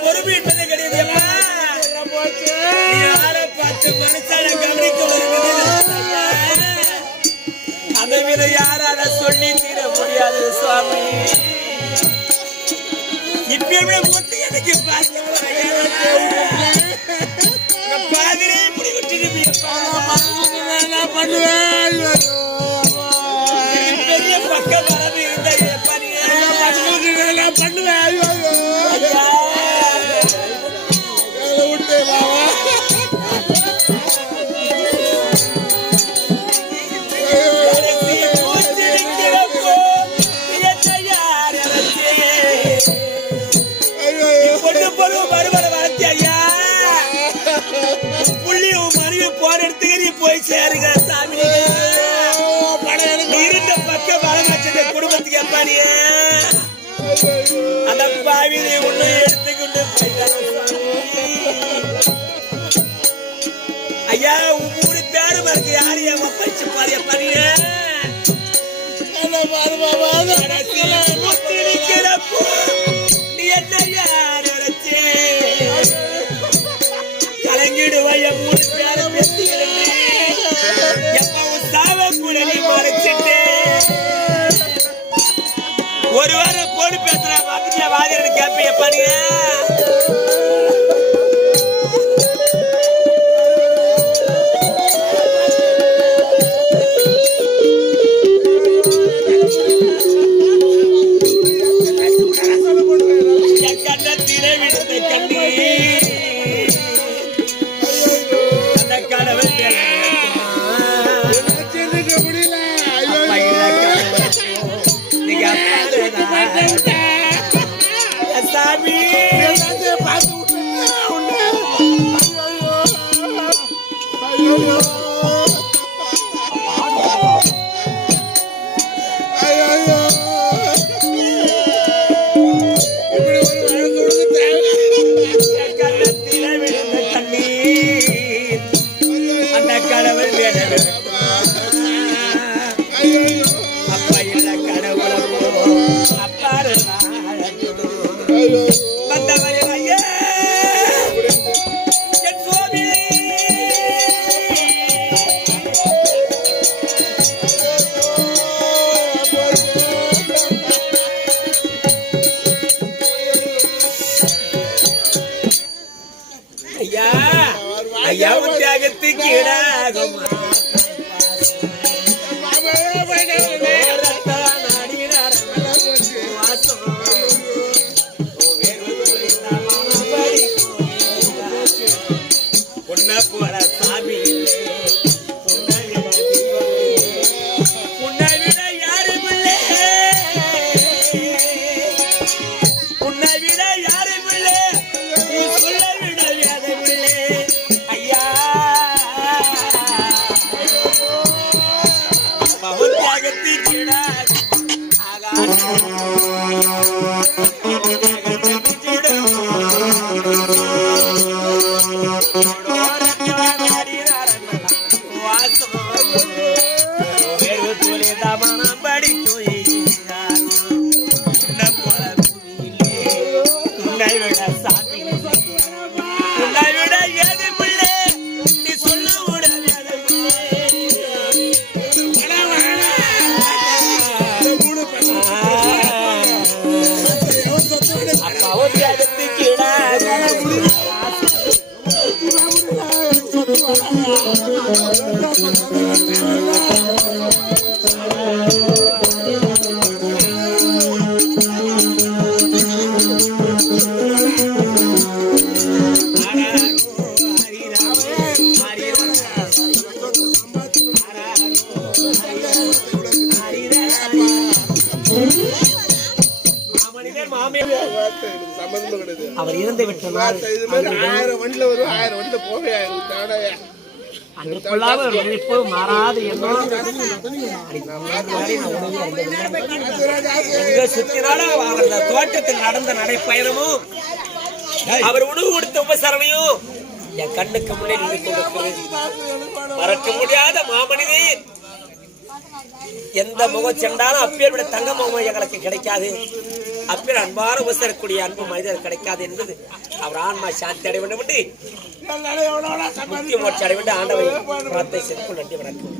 பொறுப்பு என்பது கிடையாது அதை யாரால சொல்லி தீர முடியாது சுவாமி. இப்பயுமே முத்து எனக்கு பார்த்து சேருங்க சாமி. இருந்த பக்க பரமாச்சத்தை குடும்பத்துக்கு எப்பாடியே அந்த பாவியை ஒண்ணு எடுத்துக்கொண்டு ஐயா மூணு பேரும் இருக்கு யாரு என் ஒப்படைச்சு பாரு எப்பாடியே பரமாச்சல முத்து நிக்கிறப்போ ஒரு வாரம் போன் பேசுறேன். வாக்குறியா வாங்குறது கேப்பீங்க பாருங்க. you. ஐயா ஐயா தியாகத்துக்கு ஈடாகும் ரத்தா நாடி வாசம் அவர் இறந்து தோட்டத்தில் நடந்த நடைப்பயணமும் அவர் உணவு கொடுத்த உபசரணையும் என் கண்ணுக்கு முன்னே மறக்க முடியாத மாமனிதே. எந்த முகம் சென்றாலும் அப்பேர் விட தங்க முகம் எங்களுக்கு கிடைக்காது. அப்பேர் அன்பான உசரக்கூடிய அன்பு மனிதர் கிடைக்காது என்பது அவர் ஆன்மா சாந்தி அடைய வேண்டும் என்று முக்கிய மோட்சி அடைய வேண்டும். ஆண்டவை பிரார்த்தை செய்து கொண்டு நன்றி வணக்கம்.